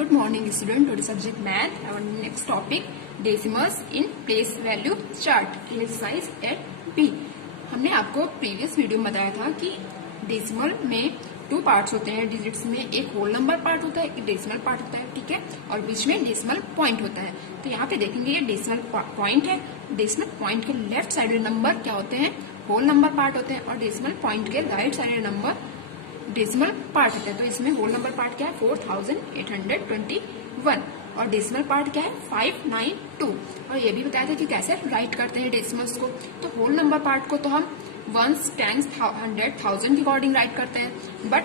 Good morning student. Today subject math. Our next topic decimals in place value chart. Exercise at B. हमने आपको previous video में बताया था कि decimal में टू पार्ट्स होते हैं डिजिट्स में, एक होल नंबर पार्ट होता है, एक डेसिमल पार्ट होता है, ठीक है, और बीच में डेसिमल पॉइंट होता है। तो यहाँ पे देखेंगे ये डेसिमल पॉइंट है। डेसिमल पॉइंट के लेफ्ट साइड नंबर क्या होते हैं? होल नंबर पार्ट होते हैं, और डेसिमल पॉइंट के right side number decimal part होता है। तो इसमें होल नंबर पार्ट क्या है? 4821 और डेसिमल पार्ट क्या है? 592। और ये भी बताया था कि कैसे राइट करते हैं डेसिमल्स को। तो होल नंबर पार्ट को तो हम वंस, टेंस, 100, 1000 के अकॉर्डिंग राइट करते हैं, बट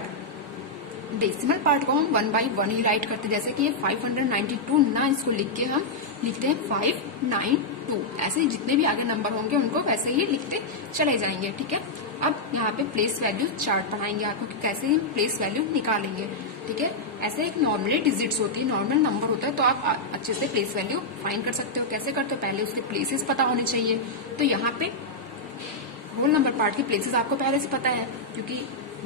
डेसिमल पार्ट को हम 1 बाई 1 ही राइट करते हैं। जैसे कि ये 592 ना, इसको लिख के हम लिखते हैं 592। ऐसे ही जितने भी आगे नंबर होंगे उनको वैसे ही लिखते चले जाएंगे, ठीक है। अब यहाँ पे प्लेस वैल्यू चार्ट पढ़ाएंगे आपको कि कैसे हम प्लेस वैल्यू निकालेंगे, ठीक है। ऐसे एक नॉर्मली डिजिट्स होती है, नॉर्मल नंबर होता है, तो आप अच्छे से प्लेस वैल्यू फाइंड कर सकते हो। कैसे करते हो? पहले उसके प्लेसेस पता होने चाहिए। तो यहाँ पे होल नंबर पार्ट के प्लेसेस आपको पहले से पता है, क्योंकि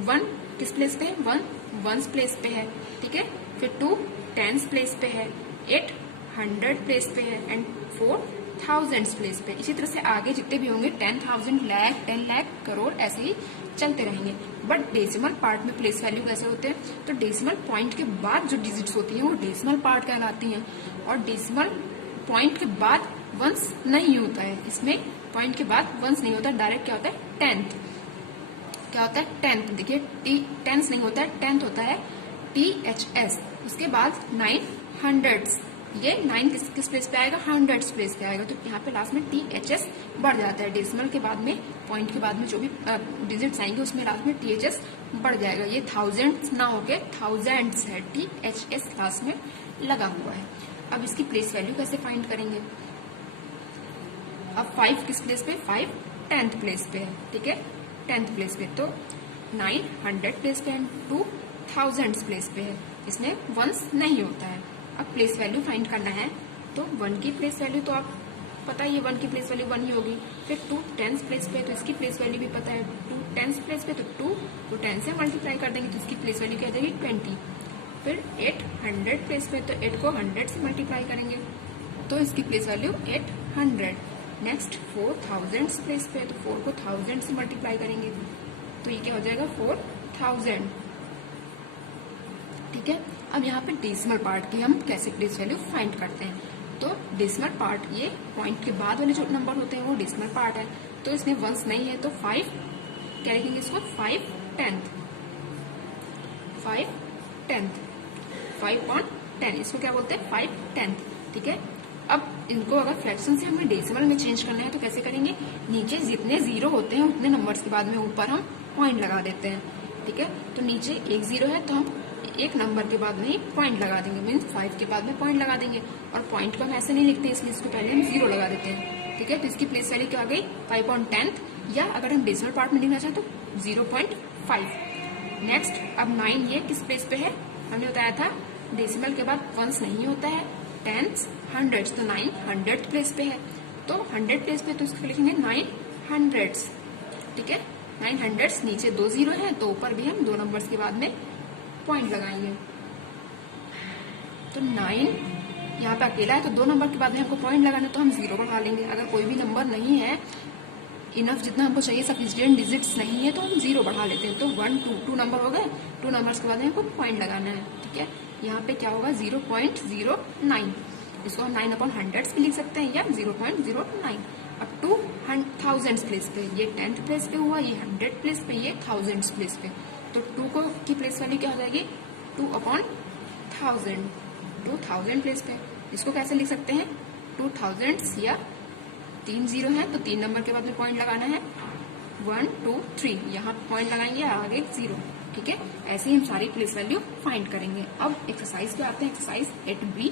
1 किस प्लेस पे है? 1 वंस प्लेस पे है, ठीक है। फिर 2 टेंस प्लेस पे है, 8 100 प्लेस पे है, एंड 4 थाउजेंड्स प्लेस पे। इसी तरह से आगे जितने भी होंगे 10,000, लाख, 10 लाख, करोड़, ऐसे ही चलते रहेंगे। बट डेसिमल पार्ट में प्लेस वैल्यू कैसे होते हैं? तो डेसिमल पॉइंट के बाद जो डिजिट्स होती हैं वो डेसिमल पार्ट कहलाती हैं, और डेसिमल पॉइंट के बाद वंस नहीं होता है। इसमें पॉइंट के बाद वंस नहीं होता, डायरेक्ट क्या होता है? टेंथ। क्या होता है? टेंथ। देखिए टेंस नहीं होता है, टेंथ होता है THS। उसके बाद 900, ये 9 किस प्लेस पे आएगा? 100 प्लेस पे आएगा। तो यहाँ पे लास्ट में THS बढ़ जाता है। डेसिमल के बाद में, पॉइंट के बाद में जो भी डिजिट्स आएंगे उसमें लास्ट में THS बढ़ जाएगा। ये थाउजेंड्स ना होके थाउजेंड्स है, THS लास्ट में लगा हुआ है। अब इसकी प्लेस वैल्यू कैसे फाइंड करेंगे? अब 5 किस प्लेस पे? 5 10th प्लेस पे है, ठीक है, 10th प्लेस पे। तो 900 प्लेस पे एंड 2000 प्लेस पे है। इसमें वंस नहीं होता है। अब प्लेस वैल्यू फाइंड करना है, तो 1 की प्लेस वैल्यू तो आप पता ही है, 1 की प्लेस वैल्यू 1 ही होगी। फिर 2 10th प्लेस पे, तो इसकी प्लेस वैल्यू भी पता है। 2 10th प्लेस पे, तो 2 को 10 से मल्टीप्लाई कर देंगे, तो इसकी प्लेस वैल्यू क्या देगी? 20। फिर 8 100 प्लेस पे, तो 8 को 100 से मल्टीप्लाई करेंगे, तो इसकी प्लेस वैल्यू 800। नेक्स्ट 4000 प्लेस पे, तो 4 को 1000 से मल्टीप्लाई करेंगे, तो ये क्या हो जाएगा? 4000, ठीक है। अब यहाँ पे डेसिमल पार्ट की हम कैसे प्लेस वैल्यू फाइंड करते हैं? तो डेसिमल पार्ट, ये पॉइंट के बाद वाले जो नंबर होते हैं वो डेसिमल पार्ट है। तो इसमें वंस नहीं है, तो 5 क्या लिखेंगे इसको? 5 10th, 5 10th, 5/10, इसको क्या बोलते हैं? 5 10th, ठीक है। अब इनको अगर फ्रैक्शन से हमें डेसिमल में चेंज करना है तो कैसे करेंगे? नीचे जितने जीरो होते हैं उतने नंबर्स के बाद में ऊपर हम पॉइंट लगा देते हैं, ठीक है। तो नीचे एक जीरो है तो हम एक नंबर के बाद में ही पॉइंट लगा देंगे, मीन्स 5 के बाद में पॉइंट लगा देंगे। और पॉइंट को हम ऐसे नहीं लिखते, इसलिए इसको पहले हम 0 लगा देते हैं, ठीक है। तो इसकी प्लेस वैल्यू क्या आ गई? 5/10th, या अगर हम डेसिमल पार्ट में लिखना चाहें तो 0.5। नेक्स्ट, अब 9 ये किस प्लेस पे है? हमने बताया था डेसिमल के बाद वंस नहीं होता है, टेंस, हंड्रेड्स, तो 900 प्लेस पे है। तो 100 प्लेस पे, तो इसको लिखेंगे 900, ठीक है। 900, नीचे 2 जीरो है तो ऊपर भी हम 2 नंबर्स के बाद में पॉइंट लगाएंगे। तो 9 यहाँ पे अकेला है, तो 2 नंबर के बाद में हमको पॉइंट लगाना, तो हम 0 बढ़ा लेंगे। अगर कोई भी नंबर नहीं है इनफ जितना हमको चाहिए, सफिशिएंट डिजिट्स नहीं है, तो हम 0 बढ़ा लेते हैं। तो 1 2 नंबर हो गए, 2 नंबर्स के बाद में हमको पॉइंट लगाना है, ठीक है। यहाँ पे क्या होगा? 0.09। इसको हम 9/100 भी लिख सकते हैं, या 0.09। अब 2000 प्लेस पे, ये 10th प्लेस पे हुआ, ये 100 प्लेस पे, ये 1000 प्लेस पे। तो 2 को की प्लेस वैल्यू क्या हो जाएगी? 2/1000, 2000 प्लेस पे। इसको कैसे लिख सकते हैं? 2000, या 3 जीरो है तो 3 नंबर के बाद में पॉइंट लगाना है, 1 2 3, यहाँ पॉइंट लगाएंगे, आगे 0, ठीक है। ऐसे ही हम सारी प्लेस वैल्यू फाइंड करेंगे। अब एक्सरसाइज पे आते हैं। Exercise 8B,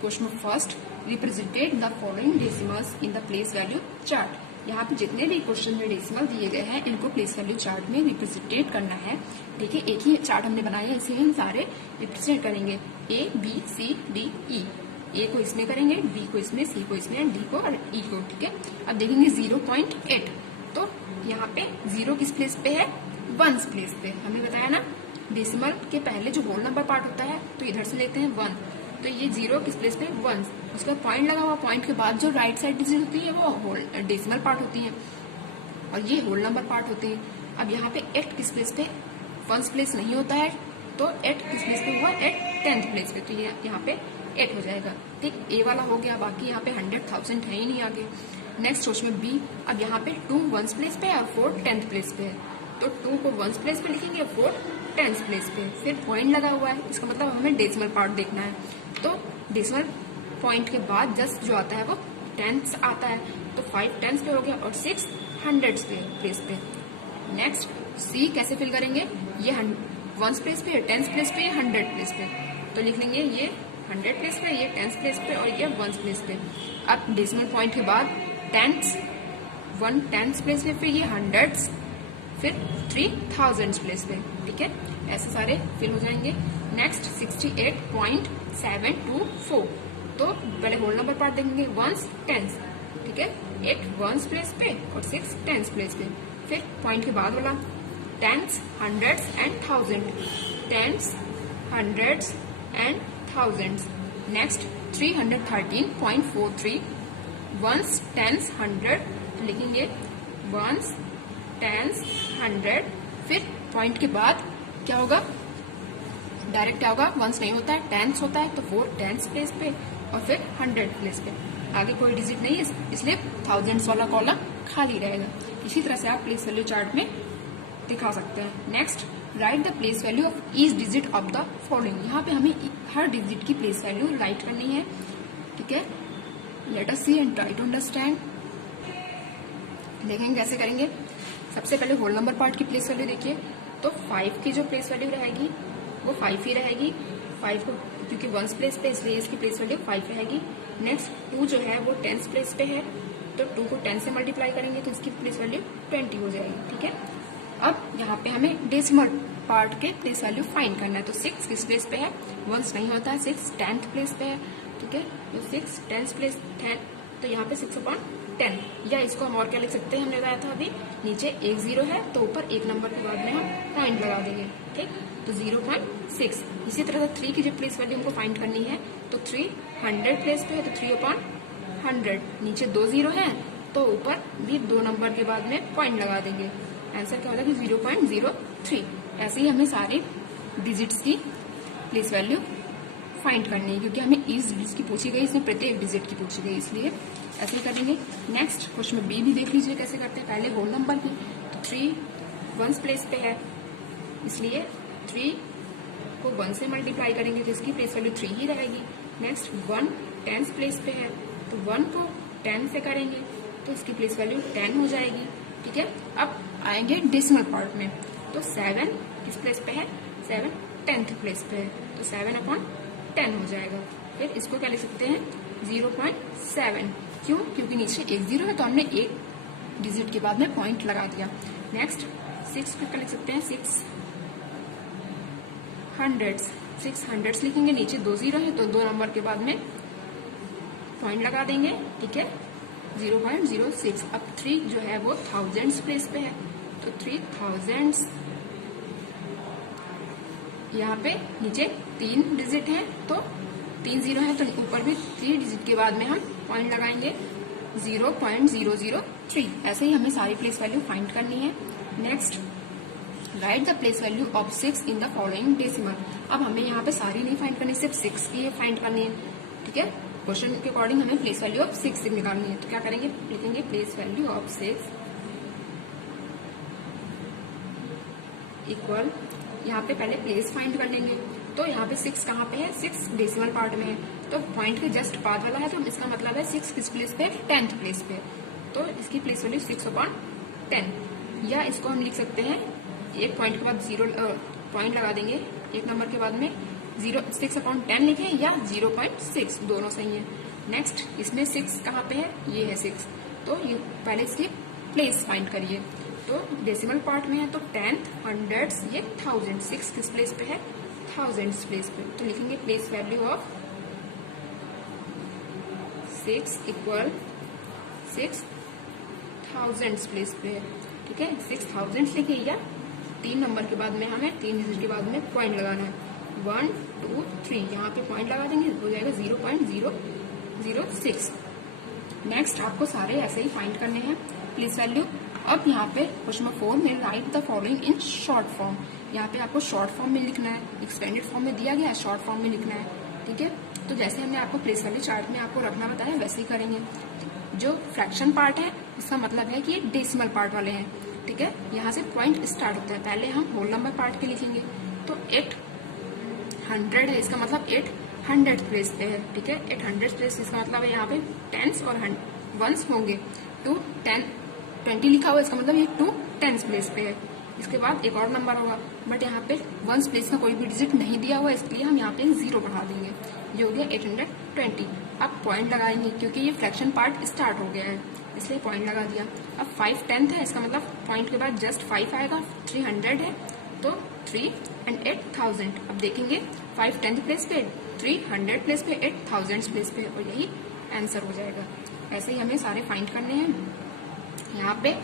question first, represented the following decimals in the place value chart. यहाँ पे जितने भी क्वेश्चन में डेसिमल दिए गए हैं इनको प्लेस वैल्यू चार्ट में रिप्रेजेंटेट करना है, ठीक है। एक ही चार्ट हमने बनाया है, इसे हम सारे रिप्रेजेंट करेंगे, A B C D E। A को इसमें करेंगे, B को इसमें, C को इसमें, D को और E को, ठीक है। अब देखेंगे 0.8, तो यहाँ पे 0 किस प्लेस पे है? वंस प्लेस पे। हमने बताया ना डेसिमल के पहले जो होल नंबर पार्ट होता है तो इधर से लेते हैं 1, तो ये 0 किस प्लेस पे 1, उसका पॉइंट लगा हुआ, पॉइंट के बाद जो राइट साइड डिजिट होती है वो होल डेसिमल पार्ट होती है और ये होल नंबर पार्ट होते हैं। अब यहाँ पे 8 किस प्लेस पे, 1 प्लेस नहीं होता है, तो 8 किस प्लेस पे हुआ, 8 10th प्लेस पे, तो ये यहाँ पे 8 हो जाएगा। ठीक, ए वाला हो गया, बाकी यहाँ पे 100,000 है ही नहीं आगे। नेक्स्ट क्वेश्चन में बी, अब यहाँ पे 2 1st प्लेस पे है और 4 10th प्लेस पे है, तो 2 को 1st प्लेस पे लिखेंगे, 4 10th प्लेस पे, फिर पॉइंट लगा हुआ है, इसका मतलब हमें डेसिमल पार्ट देखना है। तो डेसिमल पॉइंट के बाद जस्ट जो आता है वो 10th आता है, तो 5 10th पे हो गया और 6 100th प्लेस पे। नेक्स्ट सी कैसे फिल करेंगे, ये 1st प्लेस पे, 10th प्लेस पे, 100th प्लेस पे, तो लिख लेंगे ये 100 प्लेस पे, ये 10th प्लेस पे और ये 1st प्लेस पे। अब डेसिमल पॉइंट के बाद 10th 1 10th प्लेस पे, फिर ये 100th, फिर 3000 प्लेस पे। ठीक है, ऐसे सारे फिल हो जाएंगे। नेक्स्ट 68.724, तो पहले होल नंबर पार्ट देखेंगे 1s 10s, ठीक है, 8 1s प्लेस पे और 6 10s प्लेस पे, फिर पॉइंट के बाद वाला 10s 100s and 1000, 10s 100s and 1000s। Next 313.43 1s 10s 100, लिखेंगे 1s 10s 100, फिर पॉइंट के बाद क्या होगा, डायरेक्ट क्या होगा, 1s नहीं होता है 10s होता है, तो 4 10s प्लेस पे और फिर 100 प्लेस पे, आगे कोई डिजिट नहीं है इसलिए 1000s वाला कॉलम खाली रहेगा। इसी तरह से आप प्लेस वैल्यू चार्ट में दिखा सकते हैं। Next write the place value of each digit of the following, यहाँ पे हमें हर डिजिट की प्लेस वैल्यू राइट करनी है। ठीक है, let us see and try to understand. देखेंगे कैसे करेंगे। सबसे पहले होल नंबर पार्ट की प्लेस वैल्यू देखिए, तो 5 की जो प्लेस वैल्यू रहेगी वो 5 ही रहेगी, 5 को क्योंकि 1s प्लेस पे इसलिए इसकी प्लेस वैल्यू 5 रहेगी। नेक्स्ट 2 जो है वो 10th प्लेस पे है, तो 2 को 10 से मल्टीप्लाई करेंगे तो इसकी प्लेस वैल्यू 20 हो जाएगी। ठीक है, अब यहाँ पे हमें डेसिमल पार्ट के प्लेस वैल्यू फाइंड करना है, तो 6 किस प्लेस पे है, 1s नहीं होता है, 6 10th प्लेस पे है। ठीक है, तो 6 10th प्लेस 10, तो यहाँ पे 6/10, या इसको हम और क्या लिख सकते हैं, हमने बताया था अभी, नीचे एक 0 है तो ऊपर एक नंबर के बाद में हम पॉइंट लगा देंगे। ठीक, तो 0.6। इसी तरह से 3 की जो प्लेस वैल्यू हमको फाइंड करनी है, तो 3 100 प्लेस पे है, तो 3/100, नीचे 2 0 है तो ऊपर भी 2 नंबर के बाद में पॉइंट लगा देंगे। आंसर क्या हो जाएगा 0.03। ऐसे ही हमें सारे डिजिट्स की प्लेस वैल्यू फाइंड करनी है, क्योंकि हमें इस डिजिट की पूछी गई, इसमें प्रत्येक डिजिट की पूछी गई, इसलिए ऐसे ही करेंगे। नेक्स्ट क्वेश्चन में बी भी देख लीजिए कैसे करते हैं। पहले होल नंबर की, तो 3 1s प्लेस पे है, इसलिए 3 को 1 से मल्टीप्लाई करेंगे तो इसकी प्लेस वैल्यू 3 ही रहेगी। नेक्स्ट 1 10th प्लेस पे है, तो 1 को 10 से करेंगे तो इसकी प्लेस वैल्यू 10 हो जाएगी। ठीक है, अब आएंगे डेसिमल पार्ट में, तो 7 किस प्लेस पे है, 7 10th प्लेस पे है, तो 7/10 हो जाएगा। फिर इसको क्या लिख सकते हैं 0.7, क्यों, क्योंकि नीचे एक 0 है तो हमने एक डिजिट के बाद में पॉइंट लगा दिया। नेक्स्ट 6 पे क्या लिख सकते हैं, 6 100s लिखेंगे, नीचे 2 0 है तो 2 नंबर के बाद में पॉइंट लगा देंगे। ठीक है, 0.06। अब 3 जो है वो 1000s प्लेस पे है, तो 3000s, यहाँ पे नीचे 3 डिजिट है तो 3 0 है तो ऊपर भी 3 डिजिट के बाद में हम पॉइंट लगाएंगे 0.003। ऐसे ही हमें सारी प्लेस वैल्यू फाइंड करनी है। Next write the place value of 6 in the following decimal. अब हमें यहाँ पे सारी नहीं फाइंड करनी, सिर्फ 6 की फाइंड करनी है। ठीक है, क्वेश्चन के अकॉर्डिंग हमें प्लेस वैल्यू ऑफ 6 निकालनी है, तो क्या करेंगे, लिखेंगे प्लेस वैल्यू ऑफ 6 इक्वल, यहाँ पे पहले प्लेस फाइंड कर लेंगे, तो यहाँ पे 6 कहाँ पे है, 6 डेसिमल पार्ट में है, तो पॉइंट के जस्ट बाद वाला है, तो इसका मतलब है 6 किस प्लेस पे, 10th प्लेस पे, तो इसकी प्लेस वैल्यू 6/10, या इसको हम लिख सकते हैं एक पॉइंट के बाद 0 पॉइंट लगा देंगे, एक नंबर के बाद में 6/10 लिखें या 0.6, दोनों सही है। नेक्स्ट इसमें 6 कहाँ पे है, ये है 6, तो ये पहले इसकी प्लेस फाइंड करिए, तो डेसिमल पार्ट में है तो 10th 100s, ये 1000, 6 किस प्लेस पे है, 1000s प्लेस पे, तो लिखेंगे place value of 6 equal 6000s place पे है। ठीक है, 6000 लिखिए या 3 नंबर के बाद में हमें 3 डिजिट के बाद में पॉइंट लगाना है 1 2 3 यहाँ पे पॉइंट लगा देंगे, हो जाएगा 0.006। नेक्स्ट आपको सारे ऐसे ही फाइंड करने हैं प्लेस वैल्यू। अब यहाँ पे क्वेश्चन नंबर 4 में right the following in short form, यहाँ पे आपको शॉर्ट फॉर्म में लिखना है, एक्सपेंडेड फॉर्म में दिया गया है, शॉर्ट फॉर्म में लिखना है। ठीक है, तो जैसे हमने आपको प्लेस वैल्यू चार्ट में आपको रखना बताया वैसे ही करेंगे। जो फ्रैक्शन पार्ट है इसका मतलब है कि ये डेसिमल पार्ट वाले हैं। ठीक है, यहाँ से पॉइंट स्टार्ट होता है, पहले हम होल नंबर पार्ट के लिखेंगे। तो 800 है, इसका मतलब 800 प्लेस पे है। ठीक है, 800 प्लेस इसका मतलब है यहाँ पे टेंस और वंस होंगे। 20 लिखा हुआ, इसका मतलब ये 2 टेंस प्लेस पे है। इसके बाद एक और नंबर होगा, बट यहाँ पे वंस प्लेस का कोई भी डिजिट नहीं दिया हुआ, इसलिए हम यहाँ पे 0 बढ़ा देंगे, जो हो गया 820। अब पॉइंट लगाएंगे क्योंकि ये फ्रैक्शन पार्ट स्टार्ट हो गया है, इसलिए पॉइंट लगा दिया। अब 5 10th है, इसका मतलब पॉइंट के बाद जस्ट 5 आएगा। 300 है तो 3 and 8000। अब देखेंगे 5 10th प्लेस पे, 300 प्लेस पे, 8000 प्लेस पे, और यही आंसर हो जाएगा। ऐसे ही हमें सारे फाइंड करने हैं। यहाँ पे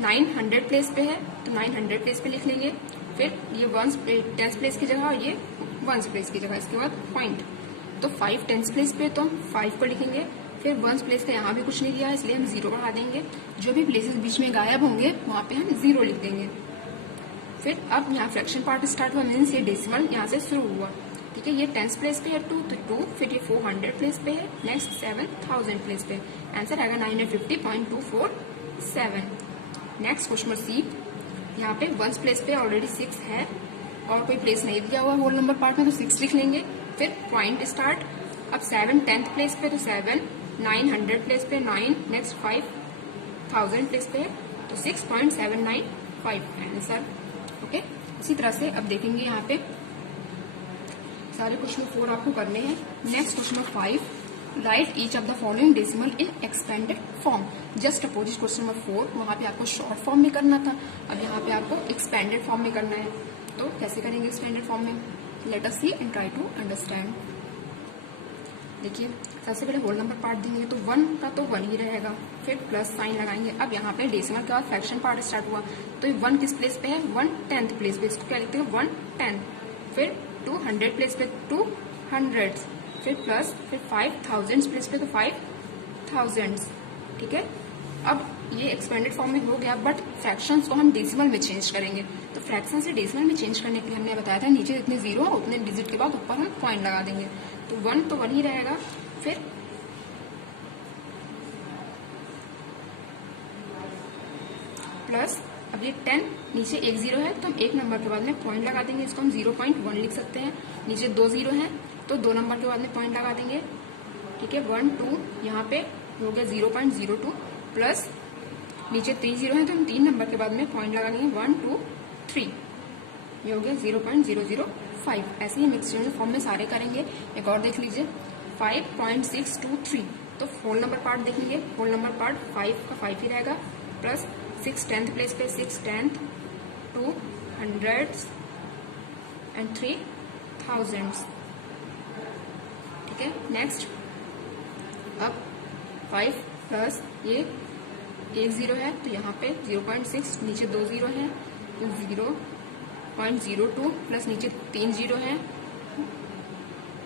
900 प्लेस पे है तो 900 प्लेस पे लिख लेंगे, फिर ये 10th प्लेस की जगह और ये 1st प्लेस की जगह, इसके बाद पॉइंट। तो 5 10th प्लेस पे तो हम 5 को लिखेंगे, फिर 1st प्लेस का यहाँ भी कुछ नहीं दिया है इसलिए हम 0 बढ़ा देंगे। जो भी प्लेसेस बीच में गायब होंगे वहां पे हम 0 लिख देंगे। फिर अब यहाँ फ्रैक्शन पार्ट स्टार्ट हुआ, मीन्स ये डेसिमल यहाँ से शुरू हुआ। ठीक है, ये 10th प्लेस पे है 2 तो 2, फिर ये 400 प्लेस पे है, नेक्स्ट 7000 प्लेस पे, आंसर आएगा 950.247। नेक्स्ट क्वेश्चन नंबर सी, यहाँ पे 1st प्लेस पे ऑलरेडी 6 है और कोई प्लेस नहीं दिया हुआ होल नंबर पार्ट में, तो 6 लिख लेंगे, फिर पॉइंट स्टार्ट। अब 7 10th प्लेस पे तो 7, 900 प्लेस पे 9, नेक्स्ट 5000 प्लेस पे तो 6.795 आंसर। ओके, इसी तरह से अब देखेंगे यहाँ पे सारे क्वेश्चन 4 आपको करने हैं। Next question number 5, right each of the following decimal in expanded form. Just opposite question number 4, वहां पे आपको शॉर्ट फॉर्म में करना था, अब यहाँ पे आपको एक्सपेंडेड फॉर्म में करना है। तो कैसे करेंगे एक्सपेंडेड फॉर्म में, let us see and try to understand. देखिए, सबसे पहले होल नंबर पार्ट देंगे तो 1 का तो 1 ही रहेगा, फिर प्लस साइन लगाएंगे। अब यहाँ पे डेसिमल के बाद फ्रैक्शन पार्ट स्टार्ट हुआ, तो ये 1 किस प्लेस पे है, 1 10th प्लेस पे, इसको क्या लिखते हैं 110। फिर 200 प्लेस पे 200, फिर प्लस, फिर 5000 प्लेस पे तो 5000। ठीक है, अब ये एक्सपेंडेड फॉर्म में हो गया, बट फ्रैक्शंस को हम डेसिमल में चेंज करेंगे। तो फ्रैक्शन से डेसिमल में चेंज करने के लिए हमने बताया था नीचे जितने 0 उतने डिजिट के बाद ऊपर हम पॉइंट लगा देंगे। तो 1 तो 1 ही रहेगा, फिर प्लस, अब ये 10 नीचे एक 0 है तो हम एक नंबर के बाद में पॉइंट लगा देंगे, इसको हम 0.1 लिख सकते हैं। नीचे 2 0 है तो 2 नंबर के बाद में पॉइंट लगा देंगे। ठीक है, 1 2 यहाँ पे हो गया 0.02, प्लस नीचे 3 0 है तो हम 3 नंबर के बाद में पॉइंट लगा देंगे 1 2 3, ये हो गया 0.005। ऐसे ही मिक्सचर फॉर्म में सारे करेंगे। एक और देख लीजिए 5.623, तो होल नंबर पार्ट देखेंगे, होल नंबर पार्ट 5 का 5 ही रहेगा, प्लस 6 10th प्लेस पे 6 10th, 200 एंड 3000। ठीक है, नेक्स्ट अब 5 प्लस ये एक 0 है तो यहाँ पे 0.6, नीचे 2 0 है तो 0.02, प्लस नीचे 3 0 है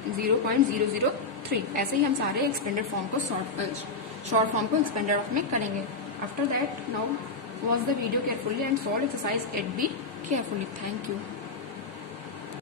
0.003। ऐसे ही हम सारे एक्सपेंडेड फॉर्म को शॉर्ट फॉर्म को एक्सपेंडेड में करेंगे। After that now watch the video carefully and solve exercise 8B carefully. Thank you.